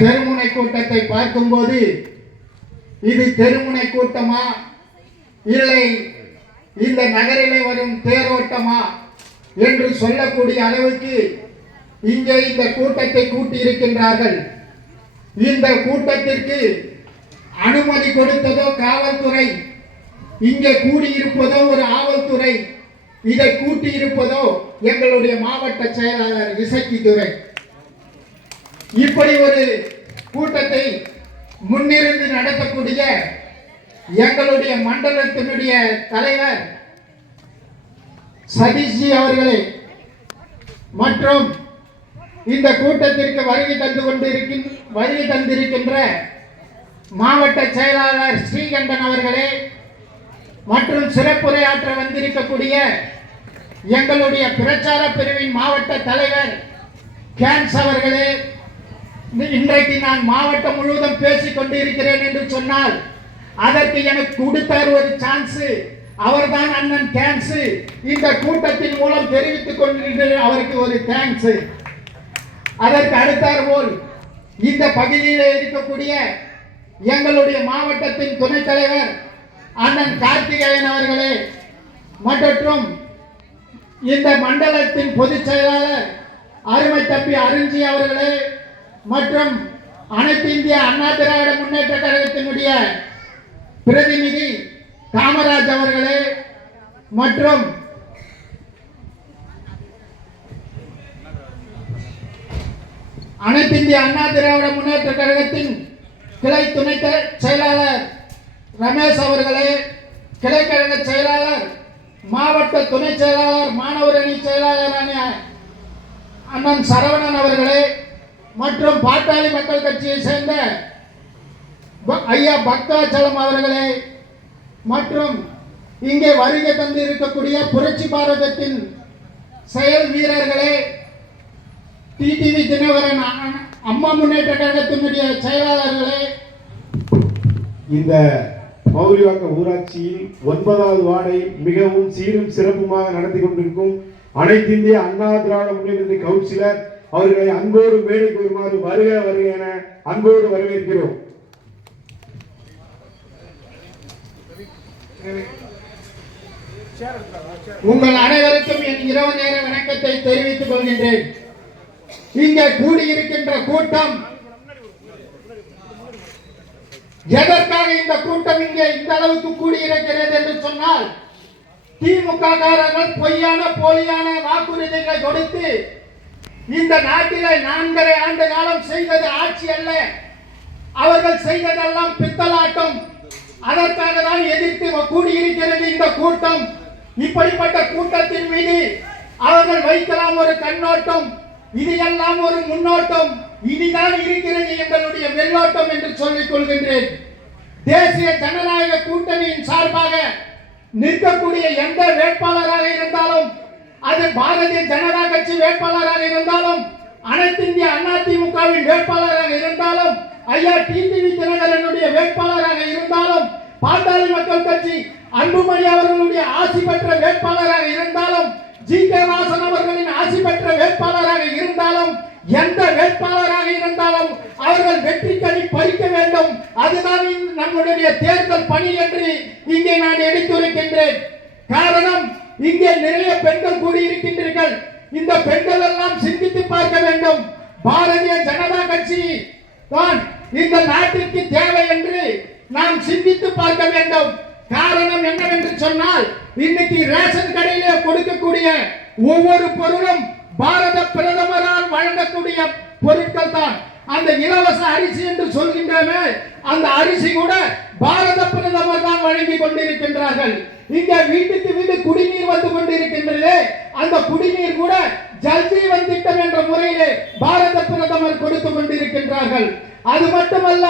தெருமுனை கூட்டத்தை பார்க்கும்போது இது தெருமுனை கூட்டமா இல்லை இந்த நகரிலே வரும் தேரோட்டமா என்று சொல்லக்கூடிய அளவுக்கு இங்கே இந்த கூட்டத்தை கூட்டியிருக்கின்றார்கள். இந்த கூட்டத்திற்கு அனுமதி கொடுத்ததோ காவல்துறை, இங்கே கூடியிருப்பதோ ஒரு ஆவல்துறை, இதை கூட்டியிருப்பதோ எங்களுடைய மாவட்ட செயலாளர் இசக்கித்துறை. இப்படி ஒரு கூட்டத்தை முன்னிருந்து நடத்தக்கூடிய எங்களுடைய மண்டலத்தினுடைய தலைவர் சதீஷ்ஜி அவர்களே மற்றும் இந்த கூட்டத்திற்கு வருகை தந்திருக்கின்ற மாவட்ட செயலாளர் ஸ்ரீகண்டன் அவர்களே மற்றும் சிறப்புரையாற்ற வந்திருக்கக்கூடிய எங்களுடைய பிரச்சார பிரிவின் மாவட்ட தலைவர் கேன்ஸ் அவர்களே, இன்றைக்கு நான் மாவட்டம் முழுவதும் பேசிக் கொண்டிருக்கிறேன் என்று சொன்னால் அதற்கு எனக்கு கொடுத்தார் ஒரு சான்ஸ், அவர்தான் அண்ணன் கேன்ஸ். இந்த கூட்டத்தின் மூலம் தெரிவித்துக் கொண்டிருக்கிற அவருக்கு ஒரு தேங்க்ஸ். அதற்கு அடுத்தார் போல் இந்த பகுதியில் இருக்கக்கூடிய எங்களுடைய மாவட்டத்தின் துணைத் தலைவர் அண்ணன் கார்த்திகேயன் அவர்களே மற்றும் இந்த மண்டலத்தின் பொதுச் செயலாளர் அருமை தம்பி அருஞ்சி அவர்களே மற்றும் அனைத்து இந்திய அண்ணா திராவிட முன்னேற்ற கழகத்தினுடைய பிரதிநிதி காமராஜ் அவர்களே மற்றும் அனைத்து இந்திய அண்ணா திராவிட முன்னேற்ற கழகத்தின் கிளை துணை செயலாளர் ரமேஷ் அவர்களே, கிளைக்கழக செயலாளர் மாவட்ட துணை செயலாளர் மாணவர் அணி செயலாளரான அண்ணன் சரவணன் அவர்களே மற்றும் பாட்டாளி மக்கள் கட்சியை சேர்ந்த ஐயா பக்தாச்சலம் அவர்களே மற்றும் இங்கே வருகை தந்து இருக்கக்கூடிய புரட்சி பாரதத்தின் செயல் வீரர்களே, டிடிவி தினகரன் அம்மா முன்னேற்ற கழகத்தினுடைய செயலாளர்களே, இந்த மௌலிவாக்கம் ஊராட்சியில் 9வது வார்டை மிகவும் சீரும் சிறப்புமாக நடத்தி கொண்டிருக்கும் அனைத்து இந்திய அண்ணா திராவிட முன்னேற்ற கவுன்சிலர் அவர்களை அன்போடு மேடைக்கு வருமாறு வருக வருக என அன்போடு வரவேற்கிறோம். உங்கள் அனைவருக்கும் என் இரவு நேர வணக்கத்தை தெரிவித்துக் கொள்கின்றேன். இங்கே கூடியிருக்கின்ற கூட்டம் எதற்காக இந்த கூட்டம் இங்கே இந்த அளவுக்கு கூடியிருக்கிறது என்று சொன்னால், திமுக காரர்கள் பொய்யான போலியான வாக்குறுதிகளை கொடுத்து இந்த நாட்டிலே 4.5 ஆண்டு காலம் செய்தது ஆட்சி அல்ல, அவர்கள் செய்ததெல்லாம் பித்தலாட்டம். அதற்காக தான் எதிர்த்து கூடியிருக்கிறது இந்த கூட்டம். இப்படிப்பட்ட கூட்டத்தின் மீது அவர்கள் வைக்கலாம் ஒரு கண்ணோட்டம், இது எல்லாம் ஒரு முன்னோட்டம், இதுதான் இருக்கிறது எங்களுடைய வெள்ளோட்டம் என்று சொல்லிக் கொள்கின்றேன். தேசிய ஜனநாயக கூட்டணியின் சார்பாக நிற்கக்கூடிய எந்த வேட்பாளராக இருந்தாலும், அது பாரதிய ஜனதா கட்சி வேட்பாளராக இருந்தாலும், அனைத்து இந்திய அண்ணா திமுகவின் வேட்பாளராக இருந்தாலும், ஐயா டிடிவி தினகரனுடைய வேட்பாளராக இருந்தாலும், பாட்டாளி மக்கள் கட்சி அன்புமணி அவர்களுடைய ஆசி பெற்ற வேட்பாளராக இருந்தாலும், ஜி.கே. வாசன் அவர்களின் ஆசி பெற்ற வேட்பாளராக இருந்தாலும், எந்த வேட்பாளராக இருந்தாலும் அவர்கள் வெற்றி கனி பறிக்க வேண்டும். அதுதான் நம்முடைய தேர்தல் பணி என்று இங்கே நான் எடுத்துரைக்கின்றேன். காரணம், இங்கே நிறைய பெண்கள் கூடியிருக்கின்றீர்கள். இந்த பெண்கள் எல்லாம் சிந்தித்து பார்க்க வேண்டும். பாரதிய ஜனதா கட்சி தான் இந்த நாட்டிற்கு தேவை என்று நாம் சிந்தித்து பார்க்க வேண்டும். காரணம் என்னவென்று சொன்னால், இன்னைக்கு ரேஷன் கடையிலே கொடுக்கக்கூடிய ஒவ்வொரு பொருளும் பாரத பிரதமரால் வழங்கக்கூடிய பொருட்கள் தான். அந்த இலவச அரிசி என்று சொல்கின்றன, அந்த அரிசி கூட பாரத பிரதமர் தான் வழங்கி கொண்டிருக்கின்றார்கள். இங்க வீட்டுக்கு வீடு குடிநீர் வந்து கொண்டிருக்கின்றது. அந்த குடிநீர் கூட ஜல் ஜீவன் திட்டம் என்ற முறையிலே பாரத பிரதமர் கொடுத்து கொண்டிருக்கின்றார்கள். அது மட்டுமல்ல,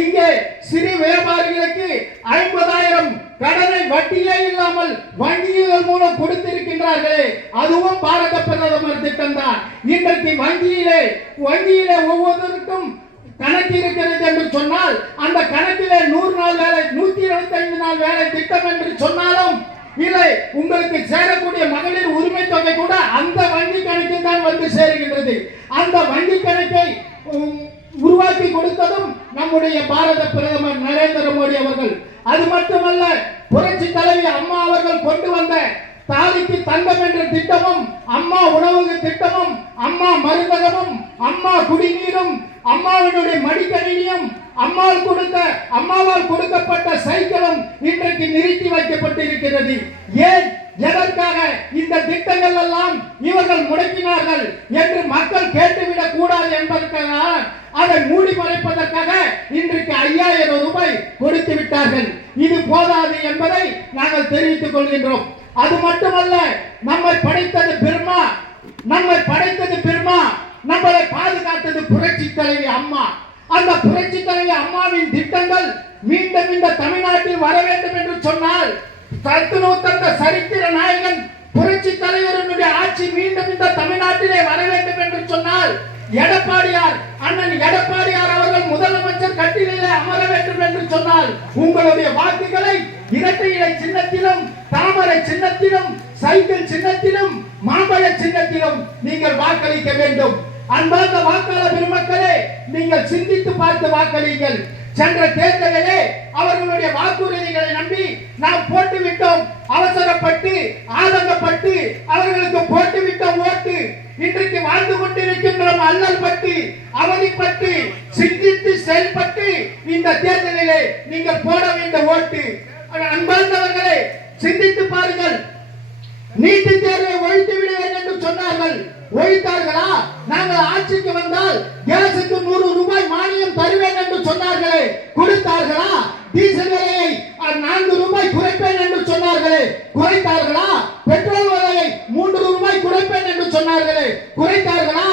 இங்கே சிறு வியாபாரிகளுக்கு 50,000 கடனை வட்டியே இல்லாமல் வங்கிகள் மூலம் கொடுத்திருக்கின்றார்களே, அதுவும் பாரத பிரதமர் திட்டம் தான். இன்றைக்கு வங்கியிலே ஒவ்வொருவருக்கும் கணக்கு இருக்கிறது என்று சொன்னால், அந்த கணக்கிலே 100 நாள் வேலை, 125 நாள் வேலை திட்டம் என்று சொன்னாலும் இல்லை, உங்களுக்கு சேரக்கூடிய மகளிர் உரிமை தொகை கூட அந்த வங்கி கணக்கில் தான் வந்து சேருகின்றது. அந்த வங்கி கணக்கை உருவாக்கி கொடுத்ததும் நம்முடைய பாரத பிரதமர் நரேந்திர மோடி அவர்கள். அது மட்டுமல்ல, புரட்சி தலைவி அம்மா அவர்கள் கொண்டு வந்த தாலிக்கு தங்கம் என்ற திட்டமும், அம்மா உணவு திட்டமும், அம்மா மருந்தகமும், அம்மா குடிநீரும், அம்மாவினுடைய மடிக்கணினியும், அம்மாவால் கொடுக்கப்பட்ட சைக்கிளும் இன்றைக்கு நிறுத்தி வைக்கப்பட்டிருக்கிறது. ஏன், எதற்காக இந்த திட்டங்கள் எல்லாம் இவர்கள் முடக்கினார்கள் என்று மக்கள் கேட்டுவிடக் கூடாது என்பதற்காக, அதை மூடி மறைப்பதற்காக இன்றைக்கு 5000 ரூபாய் கொடுத்து விட்டார்கள். இது போதாது என்பதை நாங்கள் தெரிவித்துக் கொள்கின்றோம். அது மட்டுமல்ல, நம்மை படைத்தது பிரம்மா, நம்மளை பாதுகாத்தது புரட்சி தலைவி அம்மா. அந்த புரட்சி தலைவி அம்மாவின் திட்டங்கள் மீண்டும் இந்த தமிழ்நாட்டில் வர வேண்டும் என்று சொன்னால், தத்துவத்தந்த சரித்திர நாயகன் புரட்சி தலைவருடைய ஆட்சி மீண்டும் இந்த தமிழ்நாட்டிலே வர வேண்டும் என்று சொன்னால், அண்ணன் எடப்பாடியார் அவர்கள் முதலமைச்சர் கட்டிலே அமர வேண்டும் என்று சொன்னால், உங்களுடைய வாக்குகளை இரட்டை இலை சின்னத்திலும், தாமரை சின்னத்திலும், சைக்கிள் சின்னத்திலும், மாம்பழ சின்னத்திலும் நீங்கள் வாக்களிக்க வேண்டும். அன்பார்ந்த வாக்காளர் பெருமக்களே, நீங்கள் சிந்தித்து பார்த்து வாக்களிங்கள். சென்ற தேர்தலிலே அவர்களுடைய வாக்குறுதிகளை நம்பி நாம் போட்டுவிட்டோம். அவசரப்பட்டு, ஆதங்கப்பட்டு அவர்களுக்கு போட்டுவிட்டோம் ஓட்டு. இன்றைக்கு வாழ்ந்து கொண்டிருக்கின்றோம் அல்லல் பட்டு, அவதிப்பட்டு, சிந்தித்து செயல்பட்டு இந்த தேர்தலிலே நீங்கள் போட வேண்டிய ஓட்டு. அன்பார்ந்தவர்களே, சிந்தித்து பாருங்கள். நீட்டு தேர்வை ஒழித்து விடுவேன் என்று சொன்னார்கள், ஒழித்தார்களா? நாங்கள் ஆட்சிக்கு வந்தால் கேஸுக்கு 100 ரூபாய் மானியம் தருவேன் என்று சொன்னார்களே, கொடுத்தார்களா? டீசல் விலையை 4 ரூபாய் குறைப்பேன் என்று சொன்னார்களே, குறைத்தார்களா? பெட்ரோல் விலையை 3 ரூபாய் குறைப்பேன் என்று சொன்னார்களே, குறைத்தார்களா?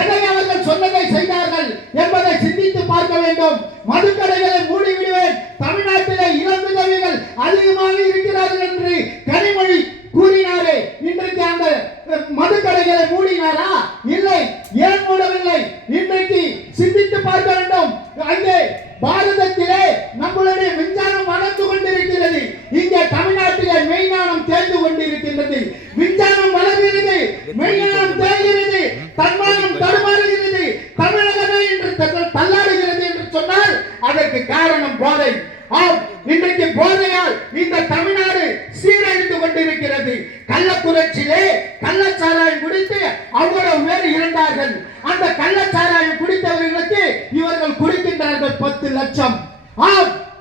எதை அவர்கள் சொன்னதை செய்தார்கள் என்பதை சிந்தித்து பார்க்க வேண்டும். மதுக்கடைகளை மூடிவிடுவேன், தமிழ்நாட்டிலே இளம் விதவைகள் அதிகமாக இருக்கிறார்கள் என்று கனிமொழி கூறினாரே, இன்றைக்கு அந்த மதுக்கடைகளை மூடினாரா? இல்லை. ஏன் மூடவில்லை? இன்றைக்கு சிந்தித்து பார்க்க வேண்டும். அங்கே பாரதத்திலே நம்மளுடைய விஞ்ஞானம் வளர்ந்து கொண்டிருக்கிறது, இங்கே தமிழ்நாட்டிலே மெய்ஞானம் தேர்ந்து கொண்டிருக்கின்றது. விஞ்ஞானம் வளர்கிறது, மெய்ஞானம் தேர்கிறது, தன்மானம் தடுமாறுகிறது, தமிழகமே என்று தள்ளாடுகிறது என்று சொன்னால் அதற்கு காரணம் போதை. இன்றைக்கு போதையால் இந்த தமிழ்நாடு சீரழிந்து கொண்டிருக்கிறது. கள்ளக்குறிச்சியிலே கள்ளச்சாராயம் குடித்து அவ்வளவு பேர் இறந்தார்கள். அந்த கள்ளச்சாராயம் குடித்தவர்களுக்கு இவர்கள் குடிக்கின்றார்கள் 10 லட்சம்.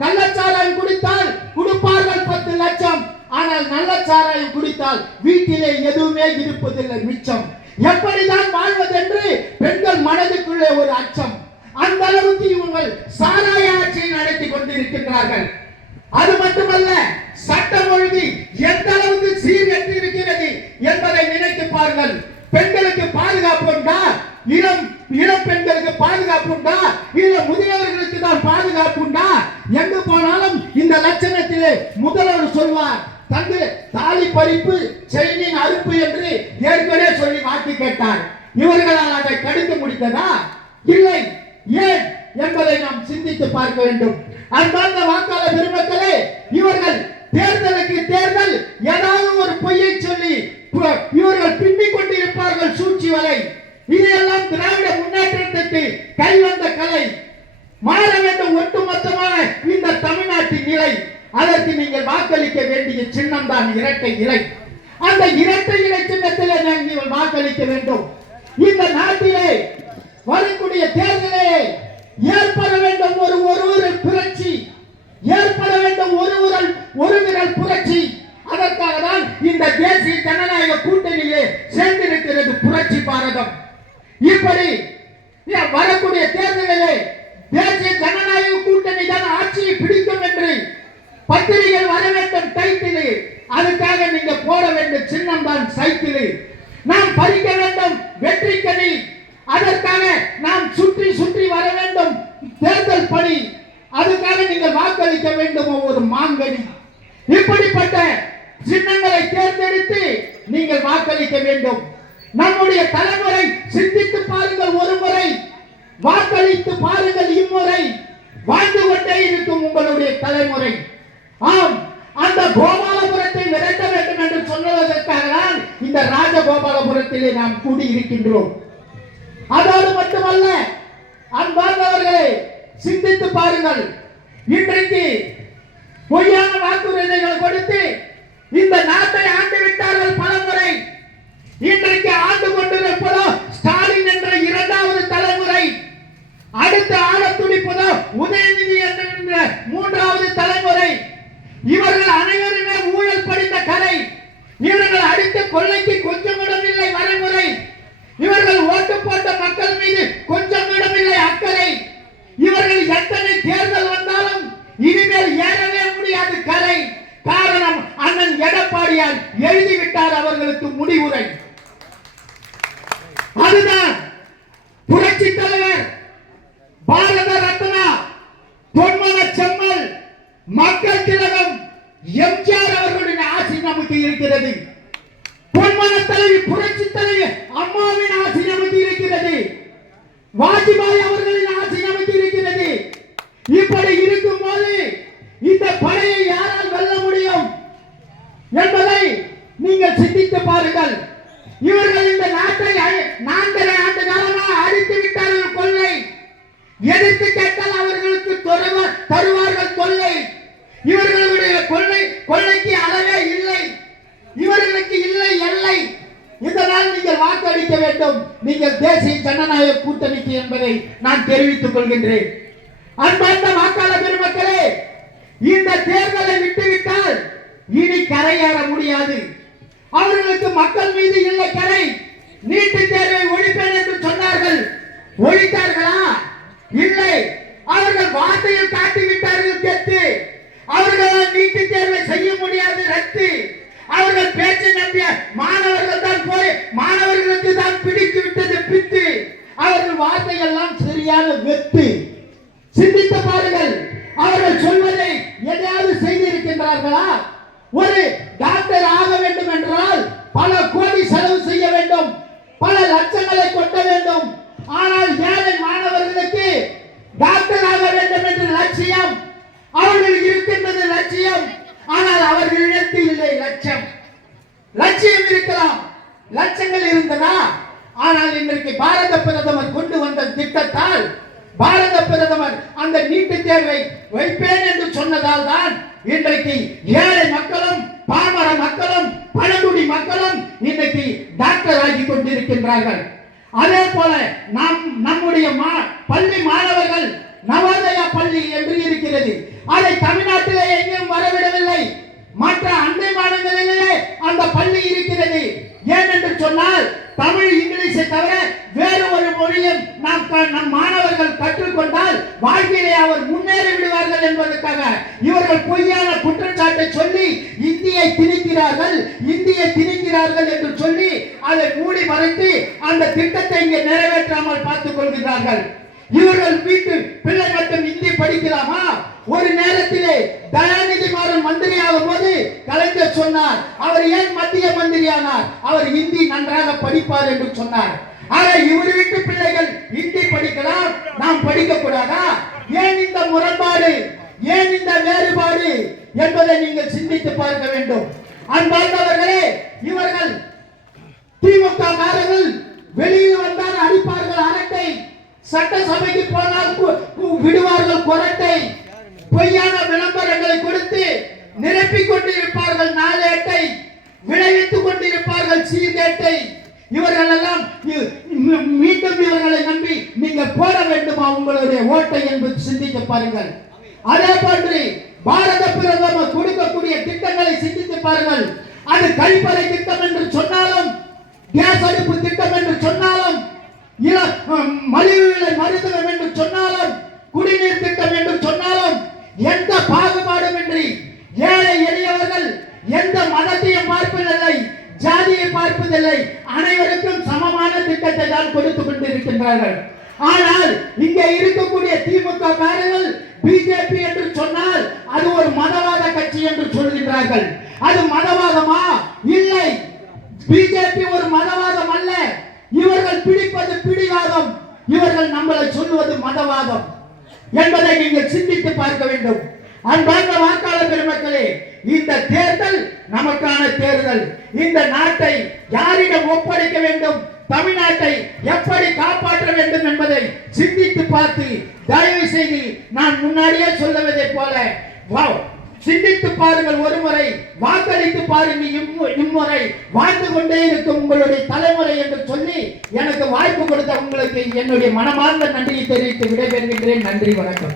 கள்ளச்சாராயம் குடித்தால் கொடுப்பார்கள் 10 லட்சம். ஆனால் நல்ல சாராயம் குடித்தால் வீட்டிலே எதுவுமே இருப்பதில்லை, மிச்சம். எப்படிதான் வாழ்வது என்று பெண்கள் மனதுக்குள்ளே ஒரு அச்சம். அந்த அளவுக்கு இவங்கள் சாராய ஆட்சியை நடத்தி கொண்டிருக்கின்றார்கள். அது மட்டுமல்ல, சட்டம் ஒழுங்கு எந்த அளவுக்கு சீர்கெட்டு இருக்கிறது என்பதை நினைத்து பாருங்கள். பெண்களுக்கு பாதுகாப்பு உண்டா? இளம் பெண்களுக்கு பாதுகாப்பு உண்டா? இல்ல முதியவர்களுக்கு தான் பாதுகாப்பு உண்டா? எங்கு போனாலும் இந்த லட்சணத்திலே முதல்வர் சொல்வார், தங்கு தாலி பறிப்பு, செயினின் அறுப்பு என்று ஏற்கனவே சொல்லி வாக்கு கேட்டார். இவர்களால் அதை கடித்து முடித்ததா? இல்லை. ஏன் என்பதை நாம் சிந்தித்து பார்க்க வேண்டும். அன்பார்ந்த வாக்காளர் பெருமக்களே, இவர்கள் தேர்தலுக்கு தேர்தல் ஏதாவது ஒரு பொய்யை சொல்லி இவர்கள் பின்னிக் கொண்டிருப்பார்கள், சூழ்ச்சி வலை. இதையெல்லாம் திராவிட முன்னேற்றத்திற்கு கைவந்த கலை. மாற வேண்டும் ஒட்டுமொத்தமான இந்த தமிழ்நாட்டின் நிலை. அதற்கு நீங்கள் வாக்களிக்க வேண்டிய சின்னம் தான் இரட்டை இலை. அந்த இரட்டை இலை சின்னத்திலே நீங்கள் வாக்களிக்க வேண்டும். இந்த நாட்டிலே வரக்கூடிய தேர்தலே ஏற்பட வேண்டும் ஒரு புரட்சி, ஏற்பட வேண்டும் ஒரு விரல் புரட்சி. அதற்காக தான் இந்த தேசிய ஜனநாயக கூட்டணியிலே சேர்ந்திருக்கிறது புரட்சி பாரதம். இப்படி வரக்கூடிய தேர்தலிலே தேசிய ஜனநாயக கூட்டணி தான் ஆட்சியை பிடிக்கும் என்று பத்திரிகை வர வேண்டும் டைட்டில். அதுக்காக நீங்க போட வேண்டிய சின்னம் தான் சைக்கிள். நாம் பறிக்க வேண்டும் வெற்றிக்கனி. அதற்காக நாம் சுற்றி சுற்றி வர வேண்டும் தேர்தல் பணி. அதுக்காக நீங்கள் வாக்களிக்க வேண்டும் ஒரு மாங்கனி. இப்படிப்பட்ட சின்னங்களை தேர்ந்தெடுத்து நீங்கள் வாக்களிக்க வேண்டும். நம்முடைய தலைமுறை சிந்தித்து பாருங்கள், ஒரு முறை வாக்களித்து பாருங்கள், இம்முறை வாழ்ந்து கொண்டே இருக்கும் உங்களுடைய தலைமுறை. ஆம், அந்த கோபாலபுரத்தை விரட்ட வேண்டும் என்று சொன்னதற்காக தான் இந்த ராஜகோபாலபுரத்திலே நாம் கூடி இருக்கின்றோம். அதோடு மட்டுமல்ல, அன்பார்ந்தவர்களே, சிந்தித்து பாருங்கள். இன்றைக்கு பொய்யான வாக்குறுதிகள் கொடுத்து இந்த நாட்டை ஆண்டு விட்டார்கள் பலமுறை. இன்றைக்கு ஆண்டு கொண்டிருப்பதோ ஸ்டாலின் என்ற இரண்டாவது தலைமுறை, அடுத்த ஆள துடிப்பதோ உதயநிதி என்ற மூன்றாவது தலைமுறை. இவர்கள் அனைவருமே ஊழல் படித்த கலை. இவர்கள் அடித்த கொள்ளைக்கு கொஞ்சம் இடமில்லை வரைமுறை. இவர்கள் ஓட்டு போட்ட மக்கள் மீது கொஞ்சம் இடமில்லை அக்கறை. இவர்கள் எத்தனை தேர்தல் வந்தாலும் இனிமேல் ஏறவே முடியாது கரை. காரணம், அண்ணன் எடப்பாடியார் எழுதிவிட்டார் அவர்களுக்கு முடிவுரை. அதுதான் புரட்சி தலைவர் பாரத ரத்னா பொன்மன செம்மல் மக்கள் திலகம் எம்ஜிஆர் அவர்களுடைய ஆட்சி நமக்கு இருக்கிறது. பொன்மன தலைவி புரட்சி தலைவி அம்மாவின் ஆட்சி நமக்கு இருக்கிறது. வாஜ்பாய் அவர்களின் ஆட்சி நமக்கு இருக்கிறது. இப்படி இருக்கும் போது இந்த படையை யாரால் வெல்ல முடியும் என்பதை நீங்கள் சிந்தித்து பாருங்கள். இவர்கள் இந்த நாட்டை 4 ஆண்டு காலமாக அழித்து விட்டார்கள் கொள்ளை. எதிர்த்து கேட்டால் அவர்களுக்கு தருவார்கள் கொள்ளை. இவர்களுடைய கொள்ளைக்கு அளவே இல்லை. இவர்களுக்கு இல்லை எல்லை. இதனால் நீங்கள் வாக்களிக்க வேண்டும். நீங்கள் தேசிய ஜனநாயக கூட்டணிக்கு என்பதை நான் தெரிவித்துக் கொள்கின்றேன். அன்பார்ந்த வாக்காளர் பெருமக்களே, இந்த தேர்தலை விட்டுவிட்டால் இனி கரையேற முடியாது. அவர்களுக்கு மக்கள் மீது இல்லை கரை. நீட்டு தேர்வை ஒழிப்பேன் என்று சொன்னார்கள். ஒழித்தார்களா? இல்லை. அவர்கள் வார்த்தையில் காட்டிவிட்டார்கள் கெத்து. அவர்களால் நீட்டு தேர்வை செய்ய முடியாது ரத்து. அவர்கள் பேச்சை நம்பிய மாணவர்கள் தான் போய் மாணவர்களுக்கு தான் பிடித்து விட்டது பித்து. அவர்கள் வார்த்தையெல்லாம் சரியான வெத்து. சிந்தித்து பாருங்கள். அவர்கள் சொல்வதை எதையாவது செய்திருக்கின்றார்களா? ஒரு டாக்டர் ஆக வேண்டும் என்றால் பல கோடி செலவு செய்ய வேண்டும், பல லட்சங்களை கொட்ட வேண்டும். ஆனால் ஏழை மாணவர்களுக்கு டாக்டர் ஆக வேண்டும் என்ற லட்சியம் அவர்களுக்கு இருக்கின்றது. லட்சியம், ஆனால் அவர்களிடத்தில் இல்லை லட்சம். லட்சியம் இருக்கலாம், லட்சங்கள் இருந்ததா? ஆனால் இன்றைக்கு பாரத பிரதமர் கொண்டு வந்த திட்டத்தால் பாரத பிரதமர் அந்த நீட்டு தேர்வை வைப்பேன் என்று சொன்னதால் தான் இன்றைக்கு ஏழை மக்களும் பாமர மக்களும் பழங்குடி மக்களும் இன்றைக்கு டாக்டர் ஆகி கொண்டிருக்கின்றார்கள். அதே போல நம்முடைய பள்ளி மாணவர்கள் நவோதயா பள்ளி என்று இருக்கிறது. அதை தமிழ்நாட்டிலே எங்கேயும் வரவிடவில்லை. மற்ற அண்டை மாநிலங்களிலே அந்த பள்ளி இருக்கிறது. ஏனென்று சொன்னால் தமிழ் இங்கிலீஷை தவிர வேறு ஒரு மொழியும் நம் மாணவர்கள் கற்றுக்கொண்டால் வாழ்க்கையிலே அவர் முன்னேறி விடுவார்கள் என்பதற்காக இவர்கள் பொய்யான குற்றச்சாட்டை சொல்லி இந்தியை திணிக்கிறார்கள் என்று சொல்லி அதை மூடி மறைத்து அந்த திட்டத்தை இங்கே நிறைவேற்றாமல் பார்த்துக் கொள்கிறார்கள். இவர்கள் வீட்டு பிள்ளை மட்டும் இந்தி படிக்கலாமா? ஒரு நேரத்திலே தயாநிதி மாறன் மந்திரி ஆகும் போது கலைஞர் சொன்னார், அவர் ஏன் மத்திய மந்திரியானார்? அவர் இந்தி நன்றாக படிப்பார் என்று சொன்னார். ஆக இவர் வீட்டு பிள்ளைகள் இந்தி படிக்கலாம், நாம் படிக்க கூடாதா? ஏன் இந்த முரண்பாடு, ஏன் இந்த வேறுபாடு என்பதை நீங்கள் சிந்தித்து பார்க்க வேண்டும். அன்பார்ந்தவர்களே, இவர்கள் திமுக காரர்கள் வெளியில் வந்தால் அடிப்பார்கள் அரட்டை, சட்டசபைக்கு போனால் விடுவார்கள் கொரட்டை, பொய்யான விளம்பரங்களை கொடுத்து நிரப்பிக் கொண்டிருப்பார்கள் நாளேட்டை, விளைவித்துக் கொண்டிருப்பார்கள் சீர்கேட்டை. இவர்கள் எல்லாம் மீண்டும் இவர்களை நம்பி நீங்கள் போட வேண்டுமா உங்களுடைய ஓட்டை என்பது சிந்தித்து பாருங்கள். அதே போன்று பாரத பிரதமர் கொடுக்கக்கூடிய திட்டங்களை சிந்தித்து பாருங்கள். அது கழிப்பறை திட்டம் என்று சொன்னாலும், கேஸ் அடுப்பு திட்டம் என்று சொன்னாலும், மலிவு விலை மருத்துவம் என்று சொன்னாலும், குடிநீர் திட்டம் என்று சொன்னாலும், எந்த பாகுபாடும் இன்றி ஏழை எளியவர்கள் எந்த மதத்தையும் பார்ப்பதில்லை, ஜாதியை பார்ப்பதில்லை, அனைவருக்கும் சமமான திட்டத்தை தான் கொடுத்துக் கொண்டிருக்கின்றார்கள். ஆனால் இங்கே இருக்கக்கூடிய திமுக காரர்கள் பிஜேபி என்று சொன்னால் அது ஒரு மதவாத கட்சி என்று சொல்கின்றார்கள். அது மதவாதமா? இல்லை, பிஜேபி ஒரு மதவாதம் அல்ல. இவர்கள் பிடிப்பது பிடிவாதம், இவர்கள் நம்மளை சொல்லுவது மதவாதம் என்பதை நீங்கள் சிந்தித்து பார்க்க வேண்டும். அன்பார்ந்த வாக்காளர் பெருமக்களே, இந்த தேர்தல் நமக்கான தேர்தல். இந்த நாட்டை யாரிடம் ஒப்படைக்க வேண்டும், தமிழ்நாட்டை எப்படி காப்பாற்ற வேண்டும் என்பதை சிந்தித்து பார்த்து தயவு செய்து நான் முன்னாடியே சொல்லுவதை போல சிந்தித்து பாருங்கள் ஒருமுறை, வாக்களித்து பாருங்கள் இம்முறை, வாழ்ந்து கொண்டே இருக்கும் உங்களுடைய தலைமுறை என்று சொல்லி எனக்கு வாய்ப்பு கொடுத்த உங்களுக்கு என்னுடைய மனமார்ந்த நன்றியை தெரிவித்து விடைபெறுகின்றேன். நன்றி, வணக்கம்.